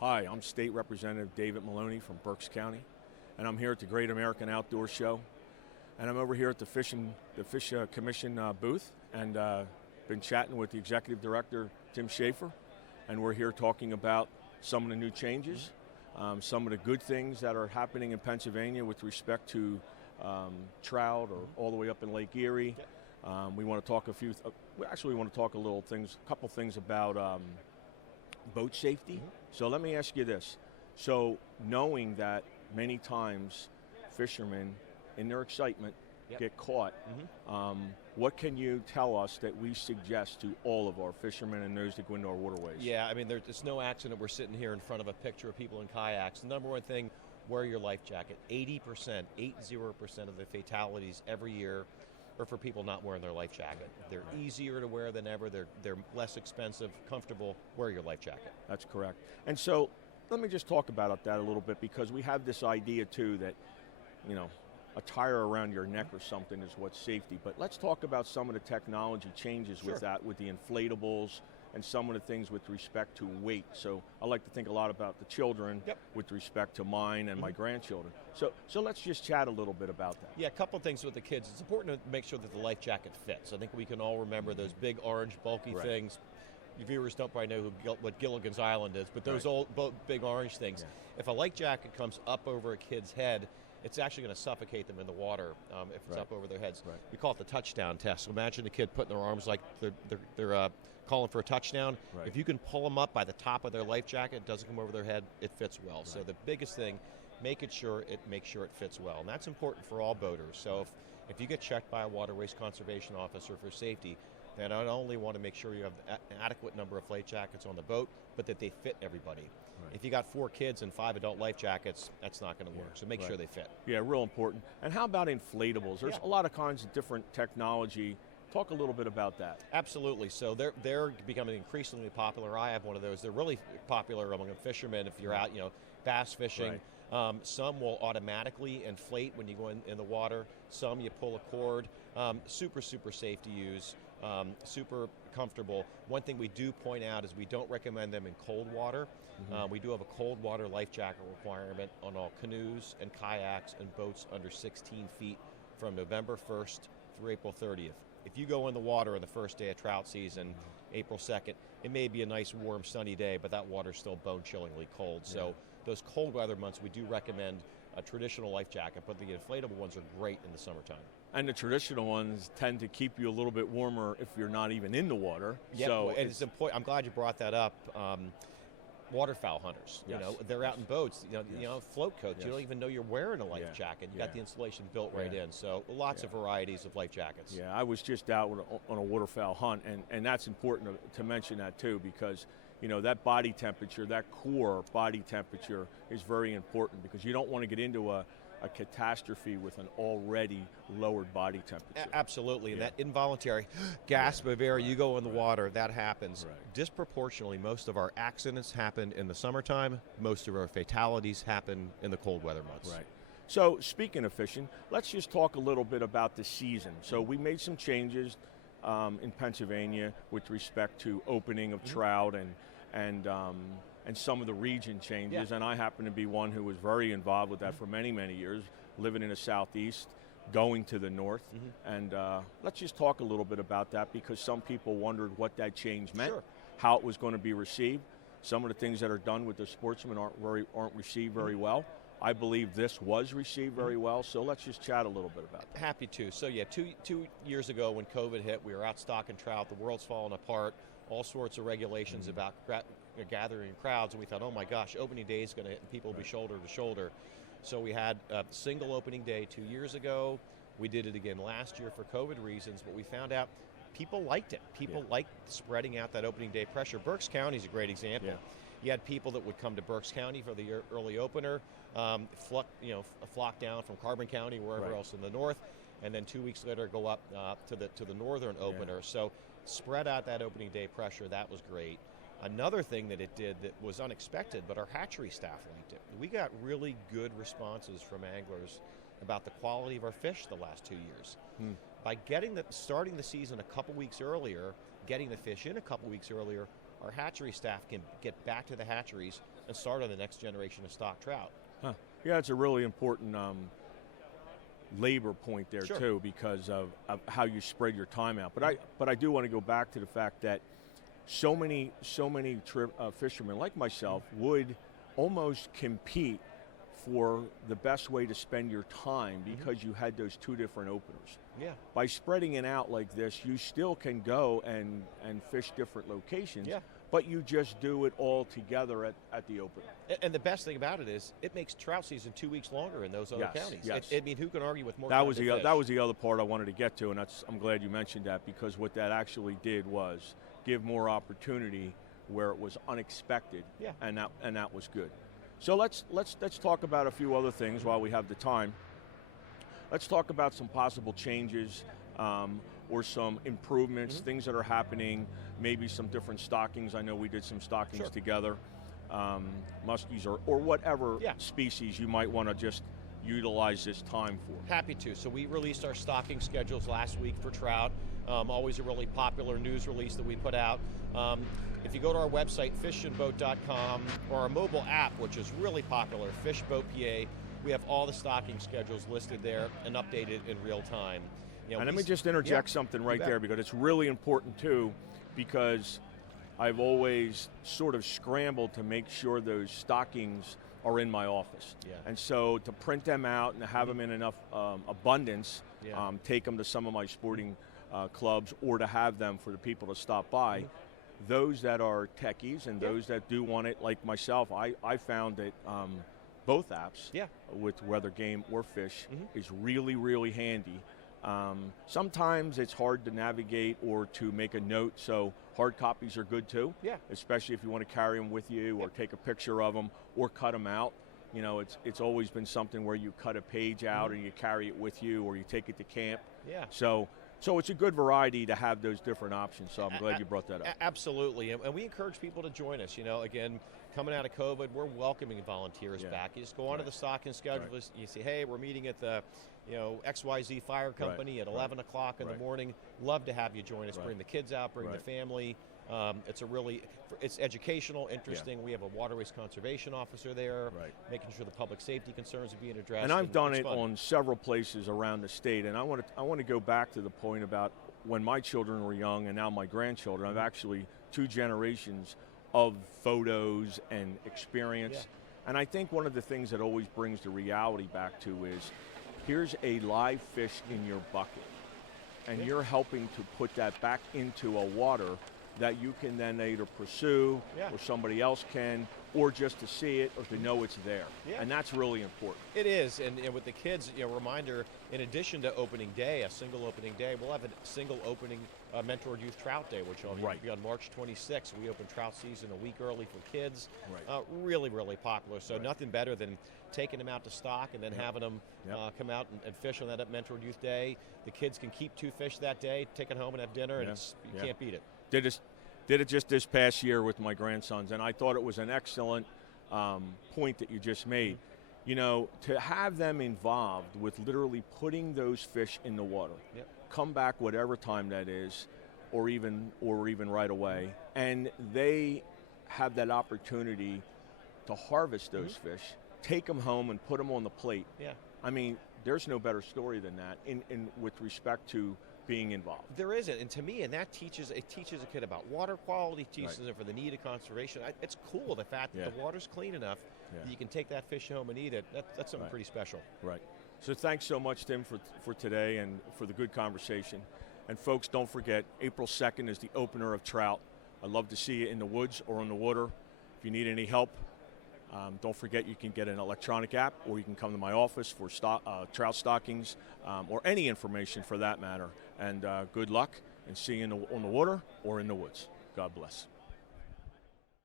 Hi, I'm State Representative David Maloney from Berks County, and I'm here at the Great American Outdoor Show. And I'm over here at the Fish Commission booth, and been chatting with the Executive Director, Tim Schaefer, and we're here talking about some of the new changes, some of the good things that are happening in Pennsylvania with respect to trout, or all the way up in Lake Erie. We want to talk a couple things about boat safety. So let me ask you this. So knowing that many times fishermen, in their excitement, get caught, what can you tell us that we suggest to all of our fishermen and those that go into our waterways? Yeah, I mean, it's no accident we're sitting here in front of a picture of people in kayaks. The number one thing, wear your life jacket. 80% of the fatalities every year are for people not wearing their life jacket. They're easier to wear than ever. They're less expensive, comfortable. Wear your life jacket. That's correct. And so let me just talk about that a little bit, because we have this idea too that, a tire around your neck or something is what's safety. But let's talk about some of the technology changes with that, with the inflatables and some of the things with respect to weight. So I like to think a lot about the children with respect to mine and my grandchildren. So let's just chat a little bit about that. Yeah, a couple of things with the kids. It's important to make sure that the life jacket fits. I think we can all remember those big orange bulky things. Your viewers don't probably know what Gilligan's Island is, but those old big orange things. If a life jacket comes up over a kid's head, it's actually going to suffocate them in the water if it's up over their heads. We call it the touchdown test. So imagine a kid putting their arms like they're calling for a touchdown. If you can pull them up by the top of their life jacket, it doesn't come over their head, it fits well. So the biggest thing, make sure it fits well. And that's important for all boaters. So if you get checked by a waterways conservation officer for safety, they not only want to make sure you have an adequate number of life jackets on the boat, but that they fit everybody. If you got 4 kids and 5 adult life jackets, that's not going to work. So make sure they fit. Yeah, real important. And how about inflatables? There's a lot of kinds of different technology. Talk a little bit about that. Absolutely. So they're becoming increasingly popular. I have one of those. They're really popular among fishermen if you're out, bass fishing. Some will automatically inflate when you go in the water. Some you pull a cord. Super safe to use. Super comfortable. One thing we do point out is we don't recommend them in cold water. We do have a cold water life jacket requirement on all canoes and kayaks and boats under 16 feet from November 1st through April 30th. If you go in the water on the first day of trout season, April 2nd, it may be a nice warm sunny day, but that water's still bone-chillingly cold. So those cold weather months, we do recommend a traditional life jacket, but the inflatable ones are great in the summertime. And the traditional ones tend to keep you a little bit warmer if you're not even in the water. Yeah, so it's important. I'm glad you brought that up. Waterfowl hunters, they're out in boats, float coats. You don't even know you're wearing a life jacket. You got the installation built right in. So lots of varieties of life jackets. Yeah, I was just out on a waterfowl hunt, and that's important to mention that too, because that body temperature, that core body temperature is very important, because you don't want to get into a catastrophe with an already lowered body temperature. Absolutely, and that involuntary gasp of air, you go in the water, that happens. Disproportionately, most of our accidents happen in the summertime. Most of our fatalities happen in the cold weather months. So speaking of fishing, let's just talk a little bit about the season. So we made some changes in Pennsylvania with respect to opening of trout and some of the region changes, and I happen to be one who was very involved with that for many years, living in the southeast, going to the north, and let's just talk a little bit about that, because some people wondered what that change meant, how it was going to be received. Some of the things that are done with the sportsmen aren't received very well. I believe this was received very well, so let's just chat a little bit about that. Happy to. So yeah, two years ago when COVID hit, we were out stocking trout, the world's falling apart, all sorts of regulations about gathering crowds, and we thought, oh my gosh, opening day is going to hit and people will be shoulder to shoulder. So we had a single opening day 2 years ago. We did it again last year for COVID reasons, but we found out people liked it. People liked spreading out that opening day pressure. Berks County is a great example. You had people that would come to Berks County for the early opener, flock down from Carbon County, wherever else in the north, and then 2 weeks later go up to the northern opener. So spread out that opening day pressure. That was great. Another thing that it did that was unexpected, but our hatchery staff liked it. We got really good responses from anglers about the quality of our fish the last 2 years. By starting the season a couple weeks earlier, getting the fish in a couple weeks earlier, our hatchery staff can get back to the hatcheries and start on the next generation of stock trout. Huh. Yeah, it's a really important labor point there Sure. too, because of how you spread your time out. But I do want to go back to the fact that so many fishermen like myself would almost compete for the best way to spend your time because you had those two different openers. Yeah. By spreading it out like this, you still can go and fish different locations. Yeah. But you just do it all together at the opener. And the best thing about it is it makes trout season 2 weeks longer in those other counties. Yes. I mean, who can argue with more? That time was to the fish? that was the other part I wanted to get to, and I'm glad you mentioned that, because what that actually did was give more opportunity where it was unexpected. Yeah. And that was good. So let's talk about a few other things while we have the time. Let's talk about some possible changes or some improvements, things that are happening, maybe some different stockings. I know we did some stockings together, muskies or whatever species you might want to just utilize this time for. Happy to. So we released our stocking schedules last week for trout. Always a really popular news release that we put out. If you go to our website, fishandboat.com, or our mobile app, which is really popular, Fishboat PA, we have all the stocking schedules listed there and updated in real time. You know, and let me just interject something right there, because it's really important too, because I've always sort of scrambled to make sure those stockings are in my office. Yeah. And so to print them out and have them in enough abundance, take them to some of my sporting clubs, or to have them for the people to stop by. Those that are techies and those that do want it, like myself, I found that both apps, with whether game or fish, is really, really handy. Sometimes it's hard to navigate or to make a note, so hard copies are good too, especially if you want to carry them with you or take a picture of them or cut them out. You know, it's always been something where you cut a page out and you carry it with you, or you take it to camp. So it's a good variety to have those different options, so I'm glad you brought that up. Absolutely, and we encourage people to join us. You know, again, coming out of COVID, we're welcoming volunteers back. You just go onto the stocking schedule, you say, hey, we're meeting at the XYZ Fire Company at 11 o'clock in the morning. Love to have you join us. Bring the kids out, bring the family. It's educational, interesting. We have a waterways conservation officer there, making sure the public safety concerns are being addressed. And I've done it on several places around the state, and I want to go back to the point about when my children were young and now my grandchildren. I've actually 2 generations of photos and experience. And I think one of the things that always brings the reality back to is, here's a live fish in your bucket, and you're helping to put that back into a water that you can then either pursue or somebody else can, or just to see it or to know it's there. And that's really important. It is, and with the kids, reminder, in addition to opening day, a single opening day, we'll have a single opening Mentored Youth Trout Day, which will be on March 26th. We open trout season a week early for kids. Really, really popular. So nothing better than taking them out to stock and then having them come out and fish on that Mentored Youth Day. The kids can keep 2 fish that day, take it home and have dinner, and you can't beat it. Did it just this past year with my grandsons, and I thought it was an excellent point that you just made. You know, to have them involved with literally putting those fish in the water, come back whatever time that is, or even right away, and they have that opportunity to harvest those fish, take them home and put them on the plate. I mean, there's no better story than that in with respect to being involved. There isn't, and to me, and that teaches a kid about water quality, teaches them for the need of conservation. It's cool, the fact that the water's clean enough that you can take that fish home and eat it. That's something pretty special. So thanks so much, Tim, for today and for the good conversation. And folks, don't forget, April 2nd is the opener of trout. I'd love to see you in the woods or on the water. If you need any help, don't forget you can get an electronic app, or you can come to my office for trout stockings or any information for that matter. And good luck, and see you on the water or in the woods. God bless.